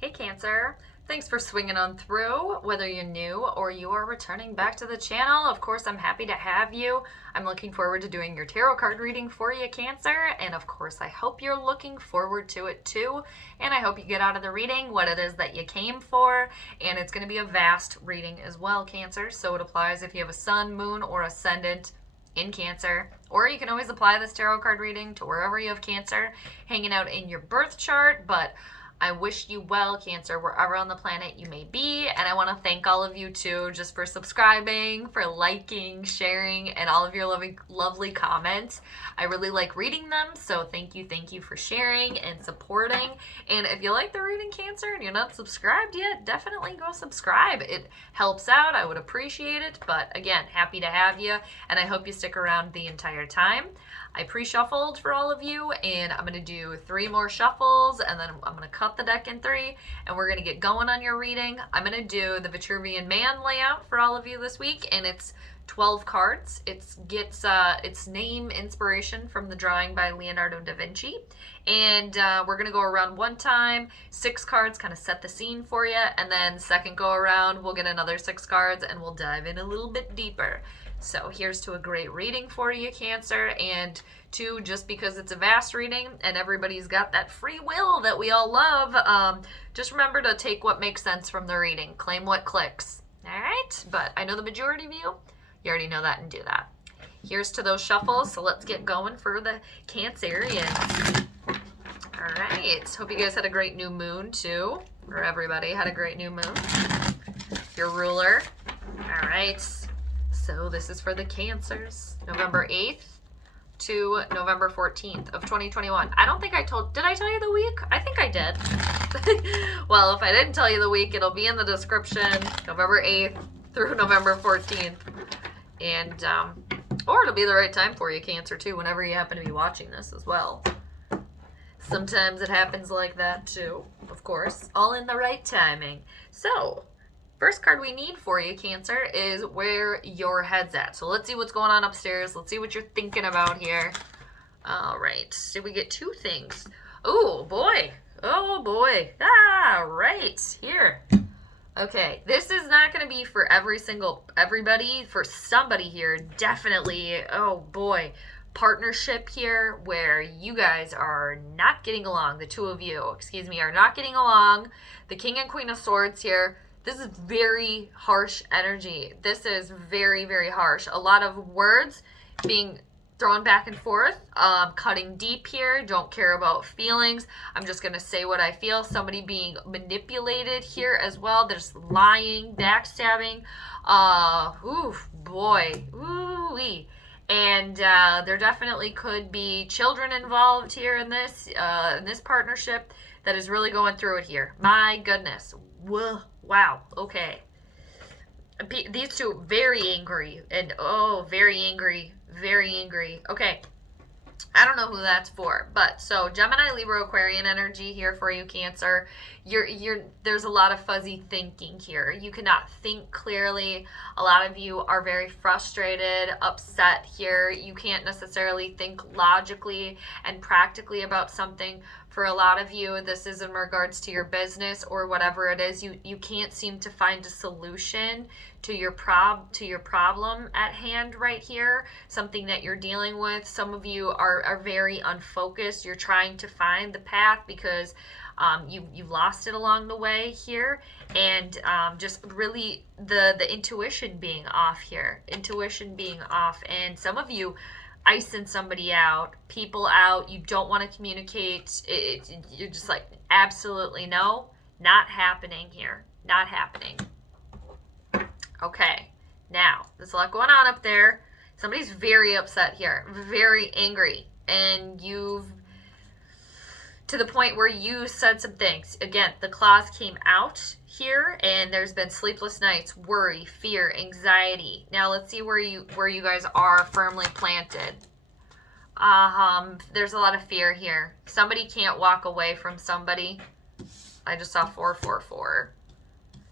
Hey Cancer, thanks for swinging on through. Whether you're new or you are returning back to the channel, of course I'm happy to have you. I'm looking forward to doing your tarot card reading for you, Cancer, and of course I hope you're looking forward to it too. And I hope you get out of the reading what it is that you came for, and it's going to be a vast reading as well, Cancer, so it applies if you have a sun, moon, or ascendant in Cancer, or you can always apply this tarot card reading to wherever you have Cancer hanging out in your birth chart. But I wish you well, Cancer, wherever on the planet you may be. And I want to thank all of you, too, just for subscribing, for liking, sharing, and all of your lovely comments. I really like reading them, so thank you for sharing and supporting. And if you like the reading, Cancer, and you're not subscribed yet, definitely go subscribe. It helps out. I would appreciate it. But again, happy to have you, and I hope you stick around the entire time. I pre-shuffled for all of you, and I'm going to do 3 more shuffles, and then I'm going to cut the deck in 3, and we're going to get going on your reading. I'm going to do the Vitruvian Man layout for all of you this week, and it's 12 cards. It gets its name inspiration from the drawing by Leonardo da Vinci, and we're going to go around one time, 6 cards, kind of set the scene for you, and then second go around, we'll get another 6 cards, and we'll dive in a little bit deeper. So here's to a great reading for you, Cancer, and 2, just because it's a vast reading and everybody's got that free will that we all love, just remember to take what makes sense from the reading. Claim what clicks. All right? But I know the majority of you already know that and do that. Here's to those shuffles, so let's get going for the Cancerians. All right. Hope you guys had a great new moon, too, or everybody had a great new moon. Your ruler. All right. So this is for the Cancers, November 8th to November 14th of 2021. I don't think did I tell you the week? I think I did. Well, if I didn't tell you the week, it'll be in the description, November 8th through November 14th. And, or it'll be the right time for you, Cancer, too, whenever you happen to be watching this as well. Sometimes it happens like that, too, of course, all in the right timing. So, first card we need for you, Cancer, is where your head's at. So let's see what's going on upstairs. Let's see what you're thinking about here. All right. Did we get 2 things? Oh, boy. Oh, boy. Ah, right. Here. Okay. This is not going to be for everybody. For somebody here, definitely. Oh, boy. Partnership here where you guys are not getting along. The 2 of you, are not getting along. The King and Queen of Swords here. This is very harsh energy. This is very, very harsh. A lot of words being thrown back and forth, cutting deep here. Don't care about feelings. I'm just going to say what I feel. Somebody being manipulated here as well. There's lying, backstabbing. Oof, boy. Ooh-wee. And there definitely could be children involved here in this partnership that is really going through it here. My goodness. Whoa. Wow, okay. These 2, very angry. And, oh, very angry. Very angry. Okay. I don't know who that's for. But, so, Gemini, Libra, Aquarian energy here for you, Cancer. There's a lot of fuzzy thinking here. You cannot think clearly. A lot of you are very frustrated, upset here. You can't necessarily think logically and practically about something. For a lot of you, this is in regards to your business or whatever it is. You can't seem to find a solution to your problem at hand right here, something that you're dealing with. Some of you are very unfocused. You're trying to find the path because you've lost it along the way here, and just really the intuition being off here, and some of you icing somebody out, people out, you don't want to communicate, you're just like, absolutely no, not happening here, not happening. Okay, now, there's a lot going on up there. Somebody's very upset here, very angry, and to the point where you said some things. Again, the claws came out here, and there's been sleepless nights, worry, fear, anxiety. Now let's see where you guys are firmly planted. There's a lot of fear here. Somebody can't walk away from somebody. I just saw 444.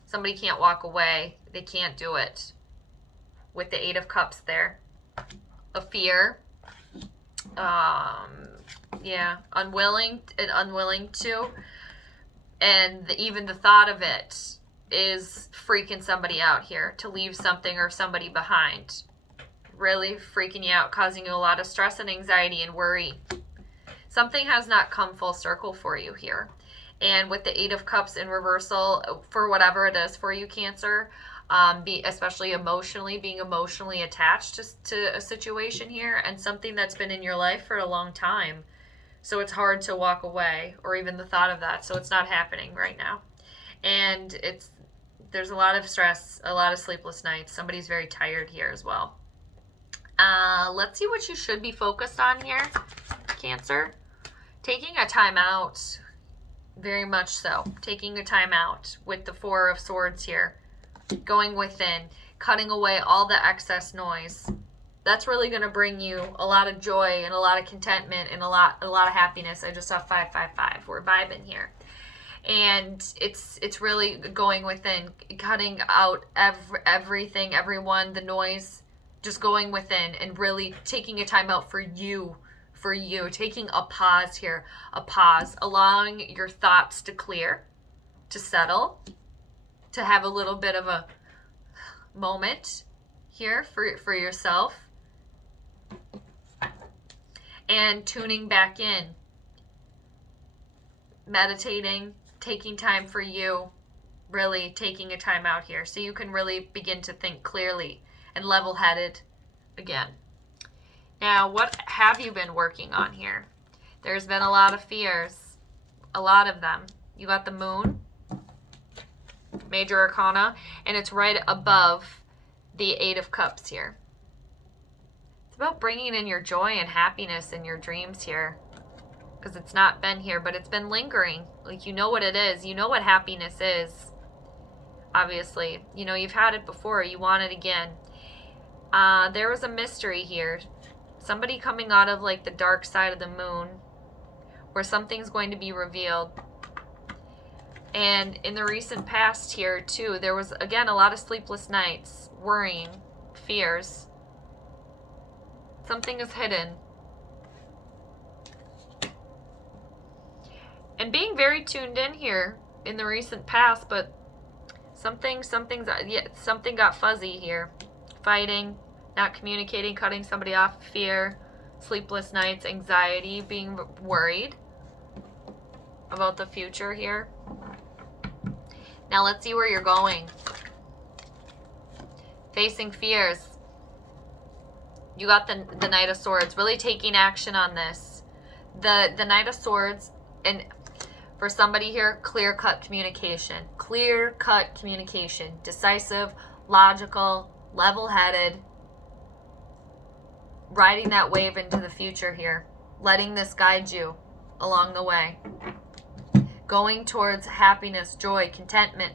Somebody can't walk away. They can't do it. With the 8 of Cups there. A fear. Yeah, unwilling to. And even the thought of it is freaking somebody out here, to leave something or somebody behind. Really freaking you out, causing you a lot of stress and anxiety and worry. Something has not come full circle for you here. And with the Eight of Cups in reversal, for whatever it is for you, Cancer, especially emotionally, being emotionally attached to a situation here, and something that's been in your life for a long time. So it's hard to walk away, or even the thought of that. So it's not happening right now. And there's a lot of stress, a lot of sleepless nights. Somebody's very tired here as well. Let's see what you should be focused on here, Cancer. Taking a time out, very much so. Taking a time out with the Four of Swords here. Going within, cutting away all the excess noise. That's really going to bring you a lot of joy and a lot of contentment and a lot of happiness. I just saw 555. We're vibing here. And it's really going within, cutting out everything, everyone, the noise, just going within and really taking a time out for you, taking a pause here, allowing your thoughts to clear, to settle, to have a little bit of a moment here for yourself, and tuning back in, meditating, taking time for you, really taking a time out here so you can really begin to think clearly and level-headed again. Now, what have you been working on here? There's been a lot of fears, a lot of them. You got the Moon, Major Arcana, and it's right above the Eight of Cups here. It's about bringing in your joy and happiness in your dreams here, because it's not been here, but it's been lingering. Like, you know what it is. You know what happiness is, obviously. You know, you've had it before. You want it again. There was a mystery here. Somebody coming out of, like, the dark side of the moon, where something's going to be revealed. And in the recent past here, too, there was, again, a lot of sleepless nights, worrying, fears. Something is hidden. And being very tuned in here in the recent past, but something got fuzzy here. Fighting, not communicating, cutting somebody off, fear, sleepless nights, anxiety, being worried about the future here. Now let's see where you're going. Facing fears. You got the Knight of Swords, really taking action on this. The Knight of Swords, and for somebody here, clear-cut communication. Clear-cut communication. Decisive, logical, level-headed. Riding that wave into the future here. Letting this guide you along the way. Going towards happiness, joy, contentment.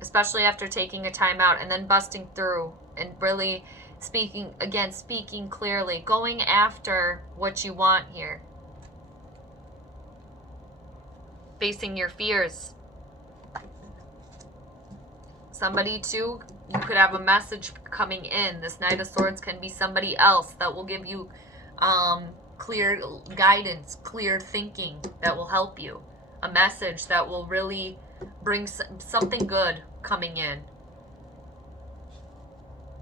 Especially after taking a time out and then busting through and really speaking clearly. Going after what you want here. Facing your fears. Somebody too, you could have a message coming in. This Knight of Swords can be somebody else that will give you clear guidance, clear thinking that will help you. A message that will really bring something good coming in.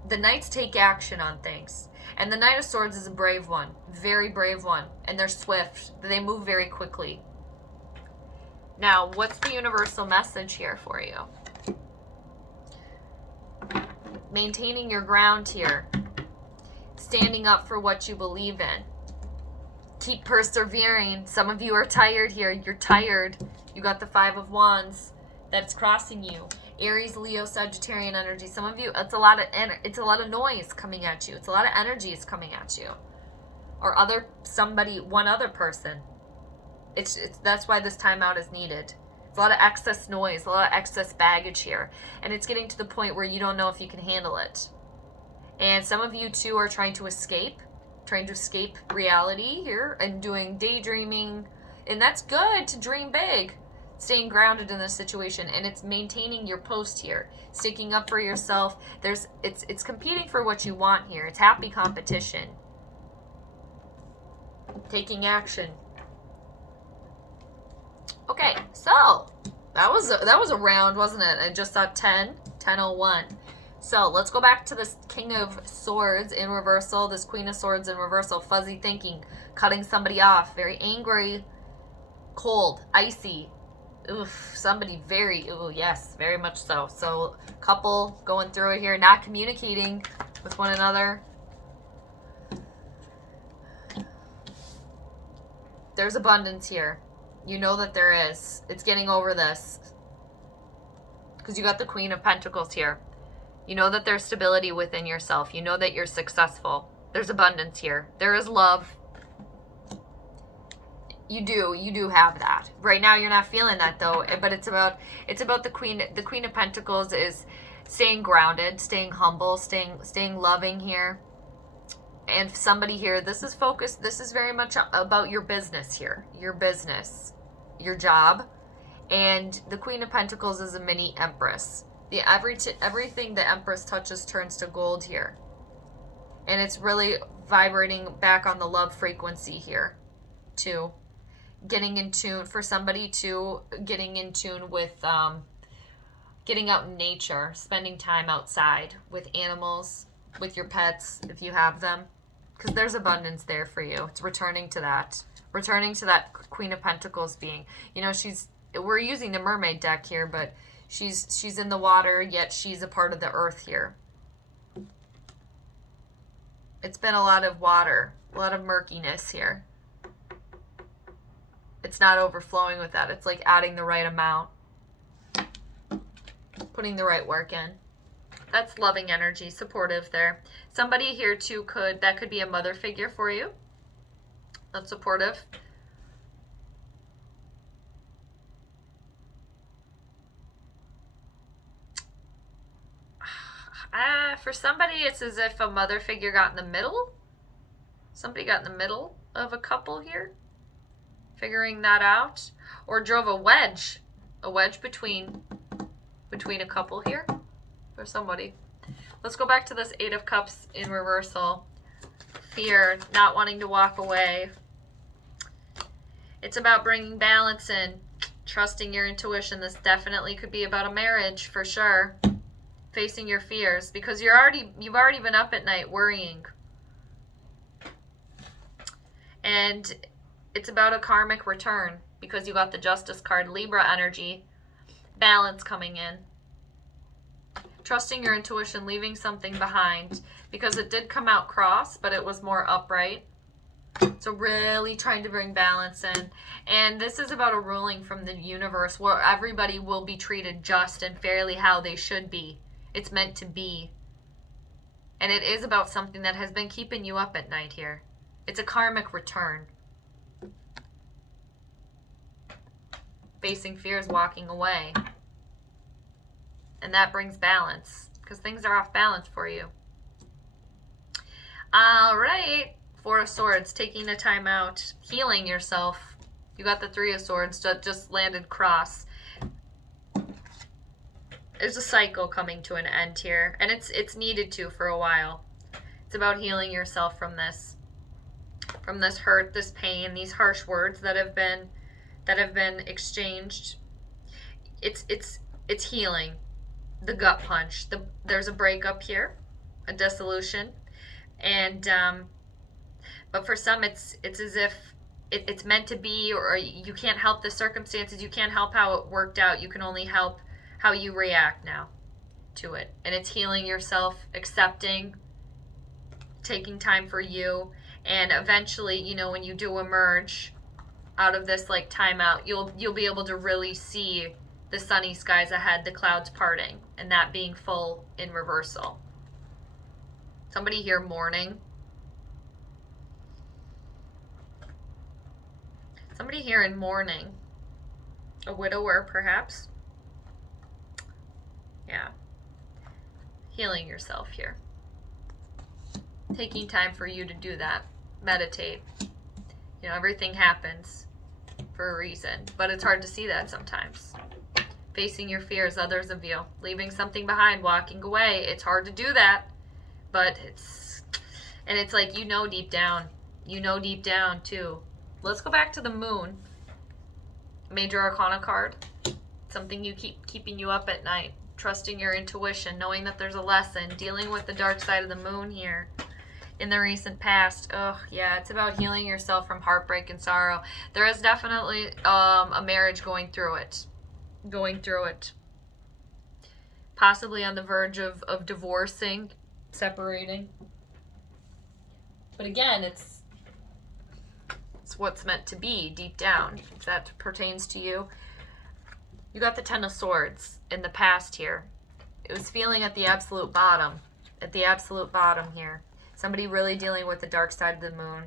The Knights take action on things. And the Knight of Swords is a brave one. Very brave one. And they're swift. They move very quickly. Now, what's the universal message here for you? Maintaining your ground here. Standing up for what you believe in. Keep persevering. Some of you are tired here. You're tired. You got the Five of Wands that's crossing you. Aries, Leo, Sagittarian energy. Some of you, it's a lot of noise coming at you. It's a lot of energy is coming at you. Or one other person. That's why this timeout is needed. It's a lot of excess noise, a lot of excess baggage here. And it's getting to the point where you don't know if you can handle it. And some of you too are trying to escape reality here and doing daydreaming. And that's good to dream big. Staying grounded in this situation, and it's maintaining your post here, sticking up for yourself. It's competing for what you want here. It's happy competition. Taking action. Okay, so That was a round, wasn't it? I just saw 10:01. So let's go back to this King of Swords in reversal, this Queen of Swords in reversal. Fuzzy thinking, cutting somebody off, very angry, cold, icy. Oof, somebody very, ooh, yes, very much so. So couple going through it here, not communicating with one another. There's abundance here. You know that there is. It's getting over this. Because you got the Queen of Pentacles here. You know that there's stability within yourself. You know that you're successful. There's abundance here. There is love. You do have that. Right now you're not feeling that though, but it's about the Queen of Pentacles is staying grounded, staying humble, staying loving here. And somebody here, this is focused, this is very much about your business here. Your business, your job. And the Queen of Pentacles is a mini Empress. Everything the Empress touches turns to gold here. And it's really vibrating back on the love frequency here, too. Getting in tune, for somebody to getting in tune with getting out in nature, spending time outside with animals, with your pets, if you have them. Because there's abundance there for you. It's returning to that Queen of Pentacles being. You know, we're using the mermaid deck here, but she's in the water, yet she's a part of the earth here. It's been a lot of water, a lot of murkiness here. It's not overflowing with that. It's like adding the right amount. Putting the right work in. That's loving energy, supportive there. Somebody here too that could be a mother figure for you. That's supportive. For somebody, it's as if a mother figure got in the middle. Somebody got in the middle of a couple here, figuring that out, or drove a wedge between a couple here for somebody. Let's go back to this Eight of Cups in reversal. Fear, not wanting to walk away. It's about bringing balance in, trusting your intuition. This definitely could be about a marriage for sure. Facing your fears, because you've already been up at night worrying. And it's about a karmic return, because you got the Justice card, Libra energy, balance coming in. Trusting your intuition, leaving something behind, because it did come out cross, but it was more upright. So really trying to bring balance in. And this is about a ruling from the universe where everybody will be treated just and fairly how they should be. It's meant to be. And it is about something that has been keeping you up at night here. It's a karmic return. Facing fears, walking away. And that brings balance, because things are off balance for you. All right. Four of Swords, taking a time out, healing yourself. You got the Three of Swords that just landed cross. There's a cycle coming to an end here, and it's needed to for a while. It's about healing yourself from this hurt, this pain, these harsh words that have been exchanged. It's healing. The gut punch. There's a breakup here, a dissolution, and but for some it's as if it's meant to be, or you can't help the circumstances. You can't help how it worked out. You can only help how you react now to it. And it's healing yourself, accepting, taking time for you, and eventually, you know, when you do emerge out of this like timeout, you'll be able to really see the sunny skies ahead, the clouds parting, and that being full in reversal. Somebody here mourning. Somebody here in mourning. A widower, perhaps. Yeah. Healing yourself here. Taking time for you to do that. Meditate. You know, everything happens for a reason, but it's hard to see that sometimes. Facing your fears, others of you. Leaving something behind, walking away. It's hard to do that, but it's like, you know deep down. You know deep down, too. Let's go back to the Moon. Major Arcana card. something you keeping you up at night, trusting your intuition, knowing that there's a lesson, dealing with the dark side of the moon here in the recent past. Oh yeah, it's about healing yourself from heartbreak and sorrow. There is definitely a marriage going through it, possibly on the verge of divorcing, separating. But again, it's what's meant to be deep down, if that pertains to you. You got the Ten of Swords in the past here. It was feeling at the absolute bottom here. Somebody really dealing with the dark side of the moon.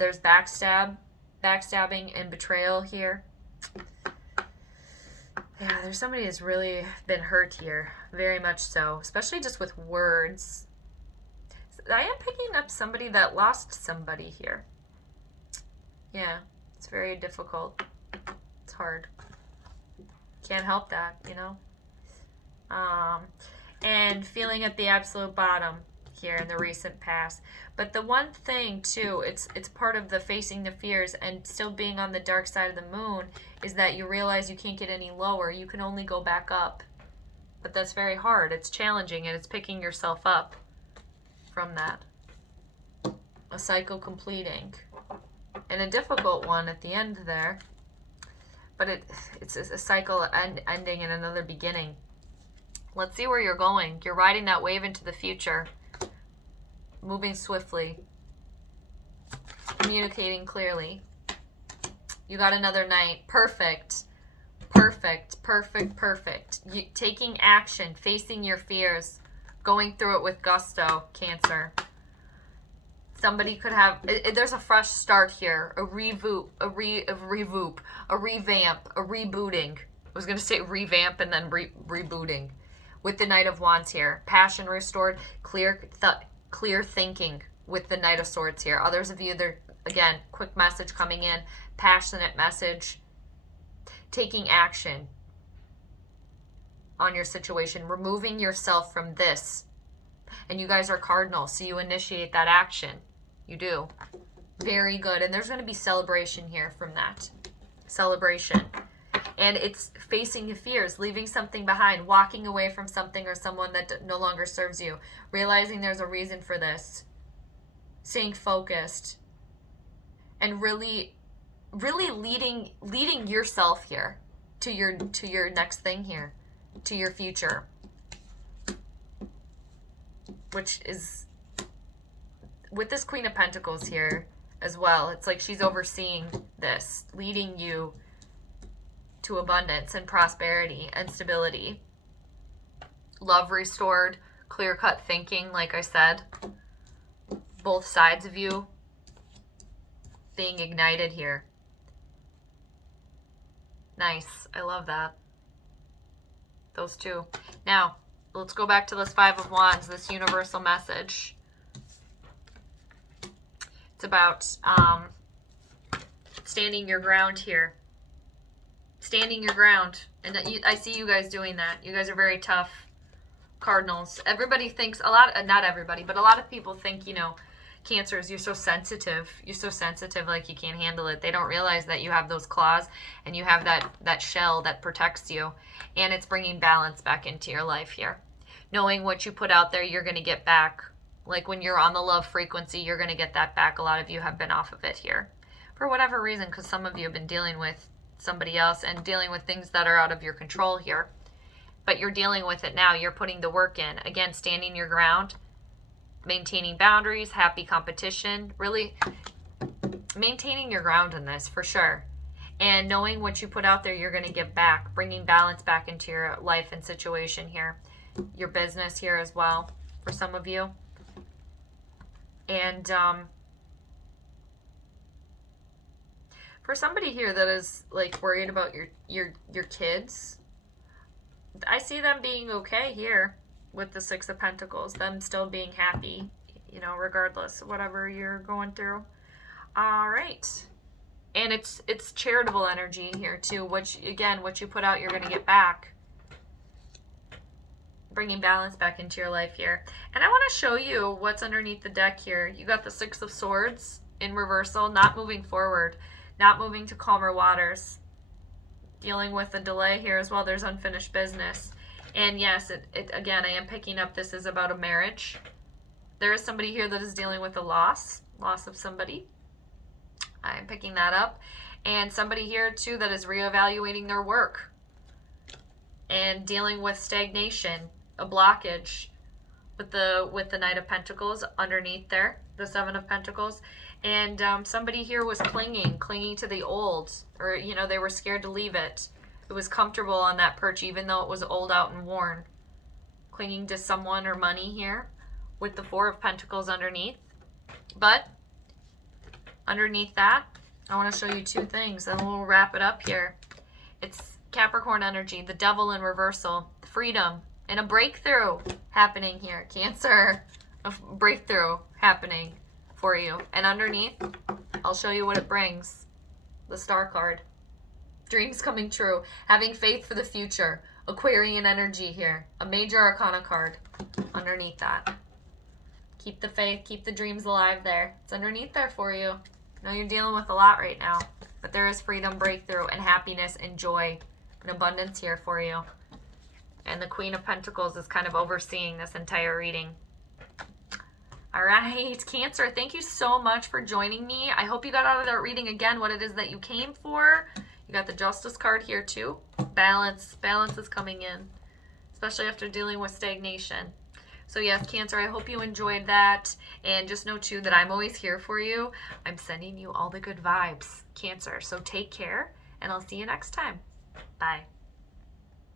There's backstabbing and betrayal here. Yeah, there's somebody who's really been hurt here, very much so, especially just with words. I am picking up somebody that lost somebody here. Yeah, it's very difficult. It's hard. Can't help that, you know. And feeling at the absolute bottom here in the recent past. But the one thing too, it's part of the facing the fears and still being on the dark side of the moon, is that you realize you can't get any lower. You can only go back up. But that's very hard. It's challenging, and it's picking yourself up from that. A cycle completing. And a difficult one at the end there. But it's a cycle ending and another beginning. Let's see where you're going. You're riding that wave into the future. Moving swiftly. Communicating clearly. You got another knight. Perfect. Perfect. Perfect. Perfect. Taking action. Facing your fears. Going through it with gusto, Cancer. Somebody could have, there's a fresh start here, a revamp, a rebooting. I was going to say revamp and then rebooting. With the Knight of Wands here. Passion restored, clear thinking with the Knight of Swords here. Others of you, they're, again, quick message coming in, passionate message, taking action on your situation, removing yourself from this. And you guys are cardinal, so you initiate that action. You do. Very good. And there's going to be celebration here from that. Celebration. And it's facing your fears, leaving something behind, walking away from something or someone that no longer serves you. Realizing there's a reason for this. Staying focused. And really leading yourself here to your next thing here. To your future. Which is, with this Queen of Pentacles here as well, it's like she's overseeing this, leading you to abundance and prosperity and stability. Love restored, clear-cut thinking, like I said. Both sides of you being ignited here. Nice. I love that. Those two. Now, let's go back to this Five of Wands, this universal message. It's about standing your ground here. Standing your ground. And I see you guys doing that. You guys are very tough cardinals. Everybody thinks, not everybody, but a lot of people think, you know, Cancers, you're so sensitive. You're so sensitive, like you can't handle it. They don't realize that you have those claws and you have that shell that protects you. And it's bringing balance back into your life here. Knowing what you put out there, you're going to get back. Like when you're on the love frequency, you're going to get that back. A lot of you have been off of it here. For whatever reason, because some of you have been dealing with somebody else and dealing with things that are out of your control here. But you're dealing with it now. You're putting the work in. Again, standing your ground. Maintaining boundaries, happy competition, really maintaining your ground in this for sure. And knowing what you put out there, you're going to get back, bringing balance back into your life and situation here. Your business here as well for some of you. And for somebody here that is like worried about your kids, I see them being okay here. With the Six of Pentacles, them still being happy, you know, regardless of whatever you're going through. All right. And it's charitable energy here too, which again, what you put out, you're going to get back. Bringing balance back into your life here. And I want to show you what's underneath the deck here. You got the Six of Swords in reversal, not moving forward, not moving to calmer waters. dealing with a delay here as well. There's unfinished business. And yes, again, I am picking up this is about a marriage. There is somebody here that is dealing with a loss of somebody. I'm picking that up. And somebody here too that is reevaluating their work and dealing with stagnation, a blockage with the Knight of Pentacles underneath there, the Seven of Pentacles. And somebody here was clinging to the old, or, you know, they were scared to leave it. It was comfortable on that perch, even though it was old, out, and worn. Clinging to someone or money here with the Four of Pentacles underneath. But underneath that, I want to show you two things, and we'll wrap it up here. It's Capricorn energy, the Devil in reversal, freedom, and a breakthrough happening here. Cancer, a breakthrough happening for you. And underneath, I'll show you what it brings. The Star card. Dreams coming true. Having faith for the future. Aquarian energy here. A major arcana card underneath that. Keep the faith, keep the dreams alive there. It's underneath there for you. I know you're dealing with a lot right now, but there is freedom, breakthrough, and happiness and joy and abundance here for you. And the Queen of Pentacles is kind of overseeing this entire reading. All right, Cancer, thank you so much for joining me. I hope you got out of that reading again what it is that you came for. You got the Justice card here too. Balance is coming in, especially after dealing with stagnation. So yes, Cancer, I hope you enjoyed that. And just know too that I'm always here for you. I'm sending you all the good vibes, Cancer. So take care, and I'll see you next time. Bye.